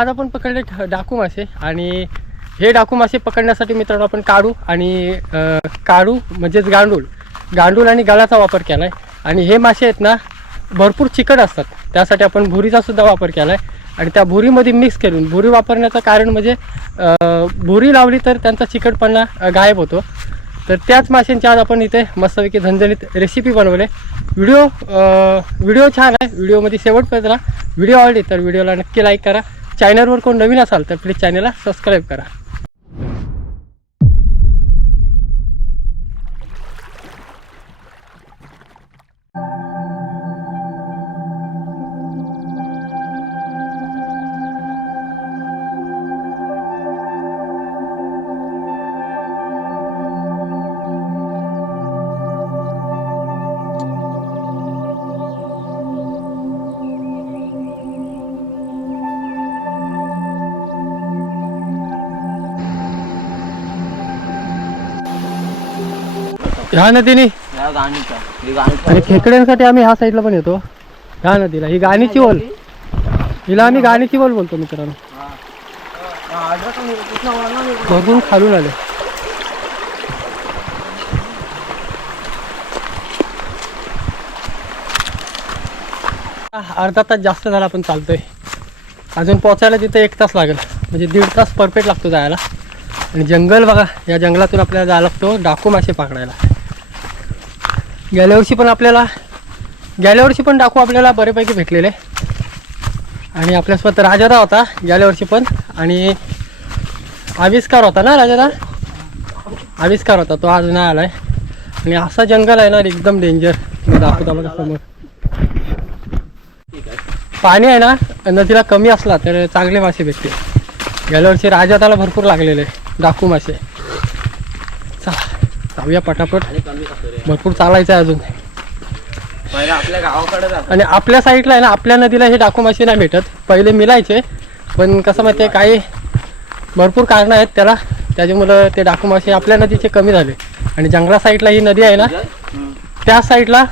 आज आपण पकडले डाकू मासे आणि हे डाकू मासे पकडण्यासाठी मित्रांनो आपण काढू आणि काढू म्हणजेच गांडूळ. गांडूळ आणि गळाचा वापर केला आहे आणि हे मासे आहेत ना भरपूर चिकट असतात. त्यासाठी आपण भुरीचा सुद्धा वापर केला आहे आणि त्या भुरीमध्ये मिक्स करून भुरी वापरण्याचं कारण म्हणजे भुरी लावली तर त्यांचा चिकटपणा गायब होतो. तर त्याच माशांची आज आपण इथे मस्तपैकी झणझणीत रेसिपी बनवले. व्हिडिओ व्हिडिओ छान आहे. व्हिडिओमध्ये शेवटपर्यंत राहा. व्हिडिओ आवडली तर व्हिडिओला नक्की लाईक करा. चॅनलवर कोण नवीन असाल तर प्लीज चॅनलला सबस्क्राईब करा. ह्या नदीने या गाणीचा. हे गाणीचा. आणि खेकड्यांसाठी आम्ही ह्या साईडला पण येतो. ह्या नदीला ही गाणीची ओल हिला आम्ही गाणीची ओल बोलतो मित्रांनो. बघून खालून आले. अर्धा तास जास्त झाला आपण चालतोय. अजून पोचायला तिथे एक तास लागेल. म्हणजे दीड तास परफेक्ट लागतो जायला. आणि जंगल बघा. या जंगलातून आपल्याला जायला लागतो. डाकू मासे पकडायला. गेल्या वर्षी पण आपल्याला गेल्या वर्षी पण डाकू आपल्याला बरेपैकी भेटलेले. आणि आपल्यासोबत राजादा होता गेल्या वर्षी पण. आणि आविष्कार होता ना राजादा? आविष्कार होता तो आज नाही आलाय. आणि असा जंगल आहे ना एकदम डेंजर दाखवता बघा समोर. पाणी आहे ना नदीला कमी असला तर चांगले मासे भेटते गेल्या वर्षी राजादाला भरपूर लागलेले डाकू मासे. चला जाऊया पटापट. आणि कमी भरपूर चालायचं आहे अजून. पहिले आपल्या गावाकडे आणि आपल्या साईडला आहे ना आपल्या नदीला हे डाकू मासे नाही भेटत. पहिले मिळायचे पण कसं माहिती आहे काही भरपूर कारणं आहेत त्याला. त्याच्यामुळं ते डाकू मासे आपल्या नदीचे कमी झाले. आणि जंगला साईडला ही नदी आहे ना त्या साईडला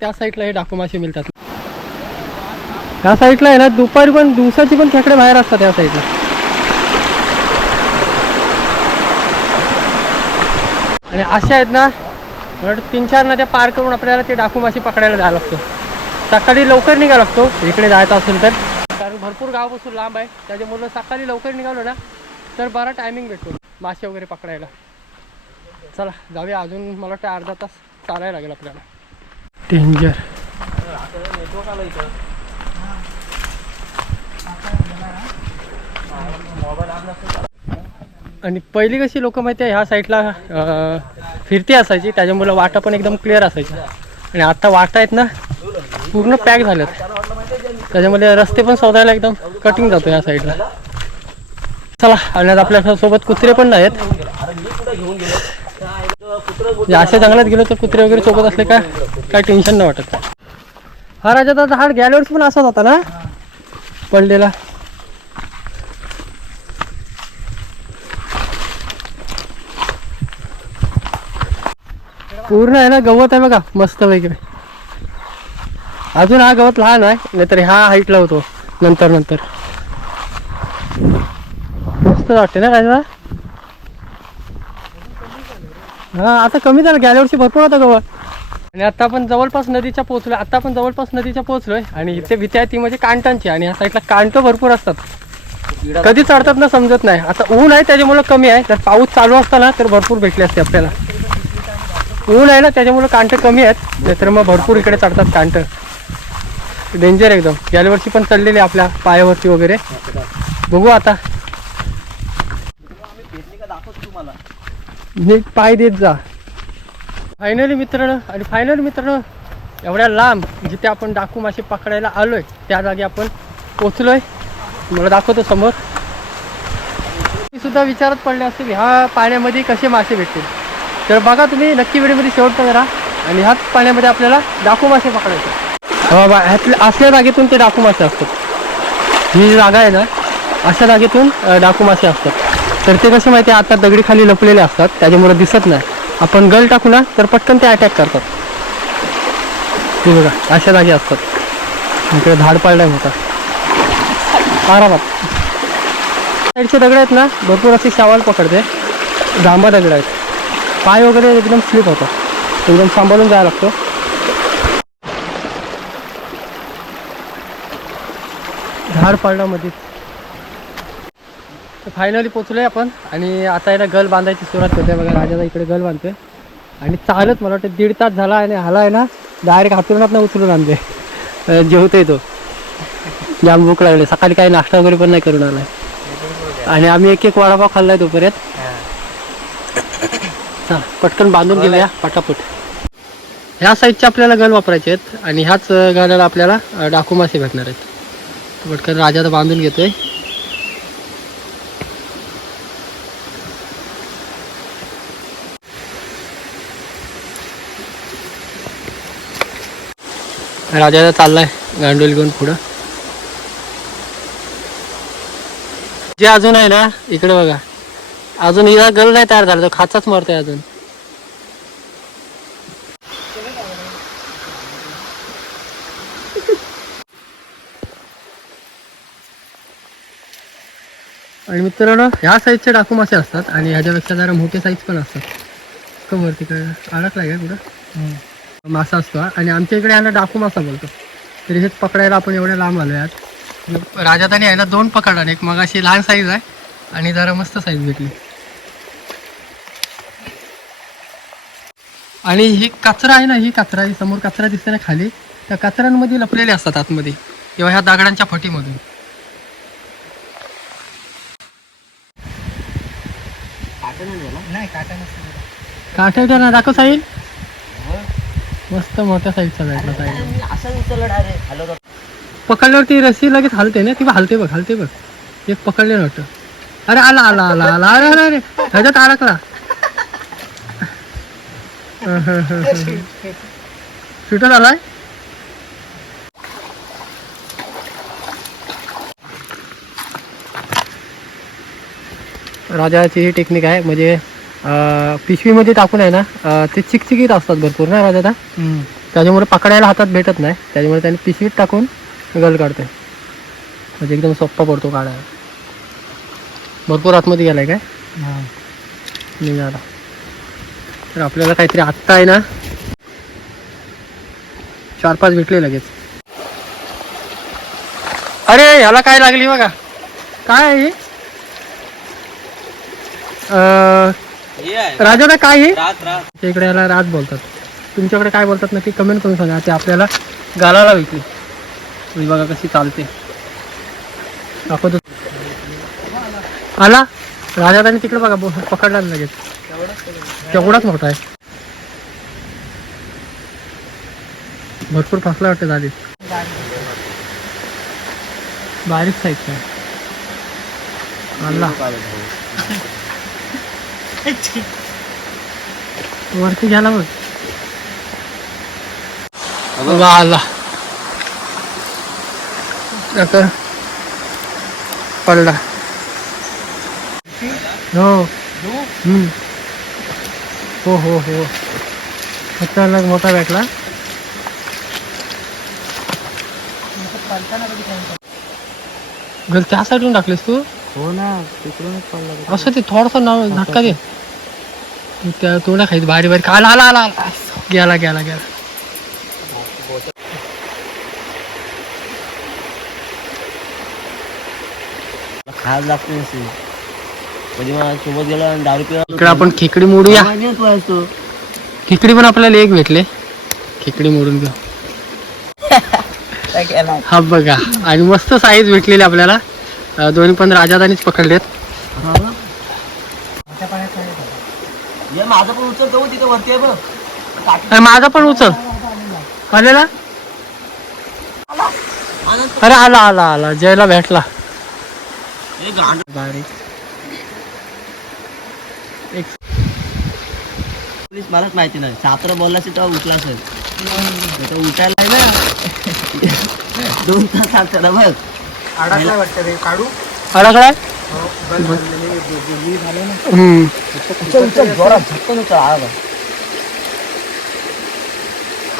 त्या साईडला हे डाकू मासे मिळतात. त्या साईडला आहे ना दुपारी पण दिवसाची पण खेकडे बाहेर असतात त्या साईडला. आणि अशा आहेत ना तीन चार नद्या पार करून आपल्याला ते डाकू मासे पकडायला जायला लागतो. सकाळी लवकर निघावं लागतो. इकडे जायचं असेल तर. कारण भरपूर गावापासून लांब आहे. त्याच्यामुळं सकाळी लवकर निघालो ना तर बरा टायमिंग भेटतो. मासे वगैरे पकडायला. चला जाऊया अजून. मला वाटतं अर्धा तास चालायला लागेल आपल्याला. डेंजर मोबाईल आणि पहिली कशी लोक माहिती आहे ह्या साईडला फिरती असायची. त्याच्यामुळे वाटा पण एकदम क्लिअर असायची आणि आता वाटा आहेत ना पूर्ण पॅक झाल्यात. त्याच्यामध्ये रस्ते पण शोधायला एकदम कटिंग जातो या साईडला. चला आणि आता आपल्यासोबत कुत्रे पण नाहीत. म्हणजे अशा जंगलात गेलो तर कुत्रे वगैरे सोबत असले का काय टेन्शन नाही वाटत. हा राजा दादा हाड गेल्या वर्षी पण असाच होता ना? पडलेला. पूर्ण आहे ना गवत आहे बघा मस्त वगैरे अजून हा गवत लहान आहे नाहीतर हा हाईटला होतो नंतर नंतर. मस्त वाटते ना काय हा आता कमी झालं गेल्या वर्षी भरपूर होता गवत. आणि आता आपण जवळपास नदीच्या पोहोचलोय आता आपण जवळपास नदीच्या पोहोचलोय आणि इथे भीती आहे ती म्हणजे कांटांची आणि ह्या साईडला कांट भरपूर असतात. कधी चढतात ना समजत नाही. आता ऊन आहे त्याच्यामुळे कमी आहे तर पाऊस चालू असताना तर भरपूर भेटले असते आपल्याला. ऊन आहे ना त्याच्यामुळे कांट कमी आहेत. नाहीतर मग भरपूर इकडे चढतात कांट. डेंजर एकदम. गेल्या वर्षी पण चढलेले आपल्या पायावरती वगैरे. बघू आता. नीट पाय देत जा. फायनली मित्रांनो आणि फायनली मित्रांनो एवढ्या लांब जिथे आपण डाकू मासे पकडायला आलोय त्या जागी आपण पोचलोय मला दाखवतो समोर. मी सुद्धा विचारत पडले असतील ह्या पाण्यामध्ये कसे मासे भेटतील? तर बघा तुम्ही नक्की व्हिडिओमध्ये शेवटचा करा आणि ह्याच पाण्यामध्ये आपल्याला डाकू मासे पकडायचे. बाबा ह्यातल्या असल्या जागेतून ते डाकू मासे असतात. ही जी जागा आहे ना अशा जागेतून डाकू मासे असतात. तर ते कसं माहिती आहे आता दगडी खाली लपलेले असतात. त्याच्यामुळे दिसत नाही. आपण गल टाकू ना तर पटकन ते अटॅक करतात. ते बघा अशा जागे असतात. इकडे धाड पाळलाय होता आरामात साईडचे दगड आहेत ना भरपूर असे शावाल पकडते. जांबा दगड आहेत. पाय वगैरे एकदम स्लिप होतो. एकदम सांभाळून जायला लागतो. झाड पडला मध्ये फायनली पोचलोय आपण आणि आता याला गल बांधायची सुरुवात होते बघा. राजाला इकडे गल बांधतोय. आणि चालत मला वाटतं दीड तास झाला आणि हाला आहे ना डायरेक्ट हातरुणात ना उचलून आणते जेवतोय तो. जाम भूक लागले. सकाळी काही नाश्ता वगैरे पण नाही करून आलाय. आणि आम्ही एक एक वडापाव खाल्लाय तोपर्यंत. चला, पटकन बांधून घेऊया पटापट. ह्या साईजचे आपल्याला गण वापरायचे आहेत आणि ह्याच गणाला आपल्याला डाकू मासे भेटणार आहेत. पटकन राजा तर बांधून घेतोय. राजा चाललाय गांडोल घेऊन पुढं. जे अजून आहे ना इकडे बघा. अजून हिला गल नाही तयार झाला तो खाचाच मरतोय अजून. आणि मित्रांनो ह्या साईजचे डाकू मासे असतात आणि ह्याच्यापेक्षा जरा मोठे साईज पण असतात. का वरती काय अडकलाय का कुठं? मासा असतो. आणि आमच्या इकडे ह्याला डाकू मासा बोलतो. तरी हेच पकडायला आपण एवढ्या लांब आलो यात राजातानी आहे ना दोन पकडा एक मगाशी लहान साईज आहे आणि जरा मस्त साईज भेटली. आणि ही कचरा आहे ना ही कचरा ही समोर कचरा दिसते ना खाली. त्या कचऱ्यांमध्ये लपलेले असतात आतमध्ये. किंवा ह्या दगडांच्या फटीमधून. काटा ना दाखव साईल मस्त मोठ्या साईजचा भेटला साईल हॅलो पकडल्यावर ती रस्सी लगेच हलते ना? ती हलते बघ हलते बघ. एक पकडले वाटतं अरे आला आला आला आला. अरे अरे अरे. ह्याच्यात अडकला सुटत आलाय राजाची ही टेक्निक आहे म्हणजे पिशवीमध्ये टाकून आहे ना ते चिकचिकीत असतात भरपूर ना राजा त्याच्यामुळे पकडायला हातात भेटत नाही त्याच्यामुळे त्याने पिशवीत टाकून गल काढते म्हणजे एकदम सोप्पा पडतो काढायला. भरपूर आतमध्ये गेलाय काय? निघाला. तर आपल्याला काहीतरी आत्ता आहे ना चार पाच भेटले लगेच. अरे ह्याला काय लागली बघा. काय आहे आहे. राजाला काय हे रात रात. आमच्या इकडे याला रात बोलतात. तुमच्याकडे काय बोलतात नक्की कमेंट करून सांगा. ते आपल्याला गालाला विकली. बघा कशी चालते. दाखवतो. आला. राजा त्याने तिकडे बघा पकडला लगेच. तेवढाच मोठा आहे. भरपूर फसला वाटतं आधी बारीक साईज आहे. वरती घ्यायला बघ. आला पडला. हो. हम्म. हो हो हो. अचानक मोठा भेटला घर त्या साईडून टाकलेस तू? हो ना तिकडूनच पडला असं ते थोडस नाव झटका दे. त्या तोंडा खायचं बारीक बारीक आला आला आला आला. गेला गेला गेला. खायला लागते नसेल कधी मला सोबत गेलो आणि दारू पिला. इकडे आपण खेकडी मोडूया. तू आहेस तो. खेकडी पण आपल्याला एक भेटले. खेकडी मोडून घेऊ. काय केला? हा बघा आणि मस्त साईज भेटलेली आपल्याला. अं, दोन्ही पण राजादानीच पकडलेत. ये माझं पण उचल तो तिथे वरती आहे बघ. काठी अरे माझा पण उचल. आलेला? माझा अरे आला आला आला. जयला भेटला. हे गांड. बारीक एक पोलीस मलाच माहिती नाही. साखर बोलला तेव्हा उठला असेल. तो उठायला ना. दोन तास लागतात ना. बघ.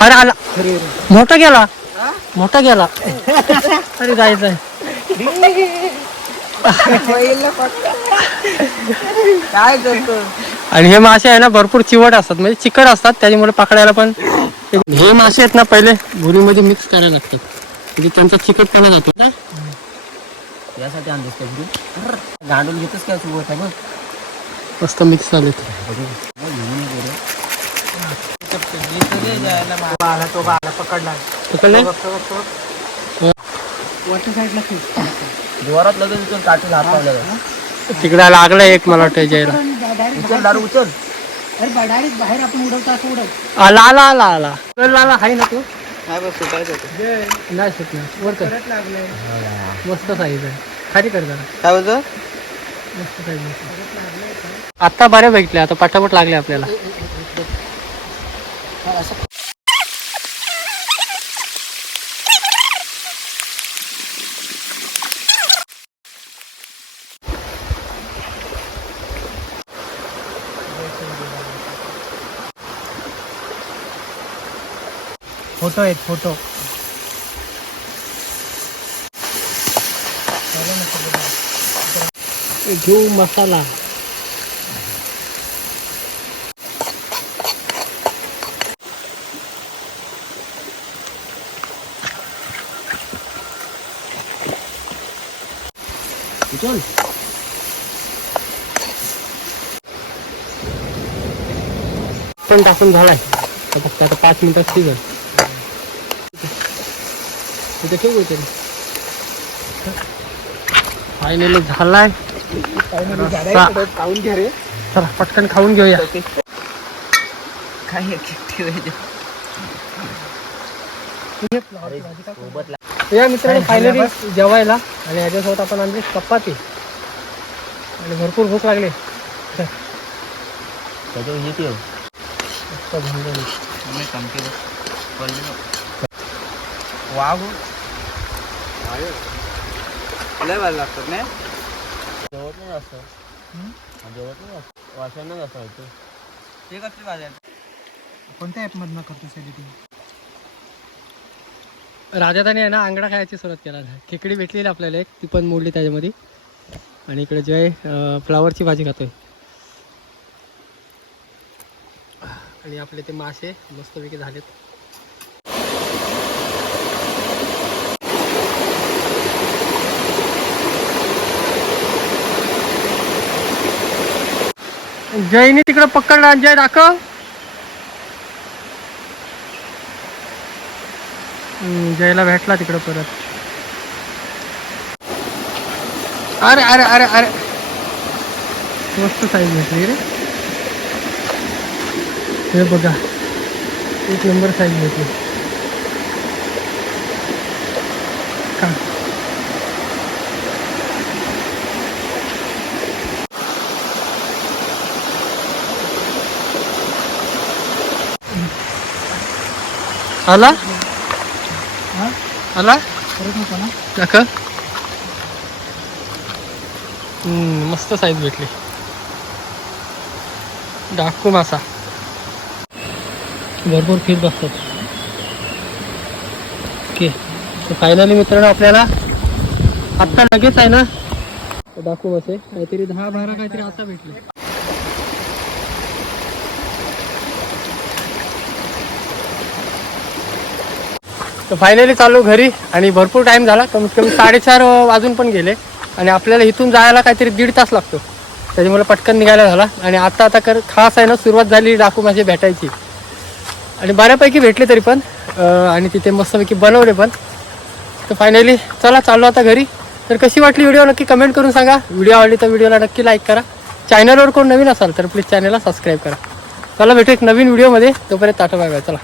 अरे आला. मोठा गेला. मोठा गेला. अरे जायचंय काय करतो आणि हे मासे आहे ना भरपूर चिवट असतात. म्हणजे चिकट असतात त्याच्यामुळे पकडायला पण हे मासे आहेत ना पहिले भुरीमध्ये मिक्स करायला लागतात. म्हणजे त्यांचा चिकटपणा जातो. ना यासाठी गांडून घेतोस काय तू बघ. मस्त मिक्स झाले पकडले जोरात लगेच उचल काठी हात लावला तिकडे लागलं एक मला वाटतं जायला उचल दारू उचल बाहेर आपण उडवतो असं उडव आला आला आला आला चल, आला आहे ना तू काय बस सुटायचं नाही सुटणार वर कर मस्त साईज आहे खाली कर जरा काय बोलतो मस्त साईज आता बऱ्या भेटले आता पटापट लागले आपल्याला फोटो आहेत फोटो घेऊ मसाला उचल पण टाकून झालाय आता फक्त आता पाच मिनिटात शिजल ठेवू तरी। फायनली झालाय. खाऊन घ्या रे. चला पटकन खाऊन घेऊया. काय या मित्रांनो फायनली जेवायला. आणि ह्याच्यासोबत आपण आणली चपाती. आणि भरपूर भूक लागली. वाघ लय भारी लागतात नाही जेवत नाही असं जेवत नाही असं होतं ते कसली भाजी कोणत्या ॲपमधनं करतोस एडिटिंग आहे ना आंगडा खायची सुरुवात केला. खेकडी भेटलेली आपल्याला एक ती पण मोडली त्याच्यामध्ये. आणि इकडे जे आहे फ्लावरची भाजी खातोय. आणि आपले ते मासे मस्तपैकी झालेत. जयनी तिकडं पकडला जय दाखव. जयला भेटला तिकडं परत. अरे अरे अरे अरे. मस्त साईज भेटली रे. हे बघा एक नंबर साईज भेटली. आला? आला? मस्त साईज भेटली. डाकू मासा. भरपूर फिर बसतात ओके. तर फायनली मित्रांनो आपल्याला आत्ता लगेच आहे ना? डाकू मासे. काहीतरी दहा बारा काहीतरी आता भेटले. तर फायनली चाललो घरी आणि भरपूर टाईम झाला. कमीत कमी साडेचार वाजून पण गेले. आणि आपल्याला इथून जायला काहीतरी दीड तास लागतो. त्याच्यामुळे पटकन निघायला झाला. आणि आता आता कर खास आहे ना सुरुवात झाली डाकू माझी भेटायची. आणि बऱ्यापैकी भेटले तरी पण आणि तिथे मस्तपैकी बनवले पण. तर फायनली चला चाललो आता घरी. तर कशी वाटली व्हिडिओ नक्की कमेंट करून सांगा. व्हिडिओ आवडली तर व्हिडिओला नक्की लाईक करा. चॅनलवर कोण नवीन असाल तर प्लीज चॅनलला सबस्क्राईब करा. चला भेटू एक नवीन व्हिडिओमध्ये तोपर्यंत टाटा बाय चला.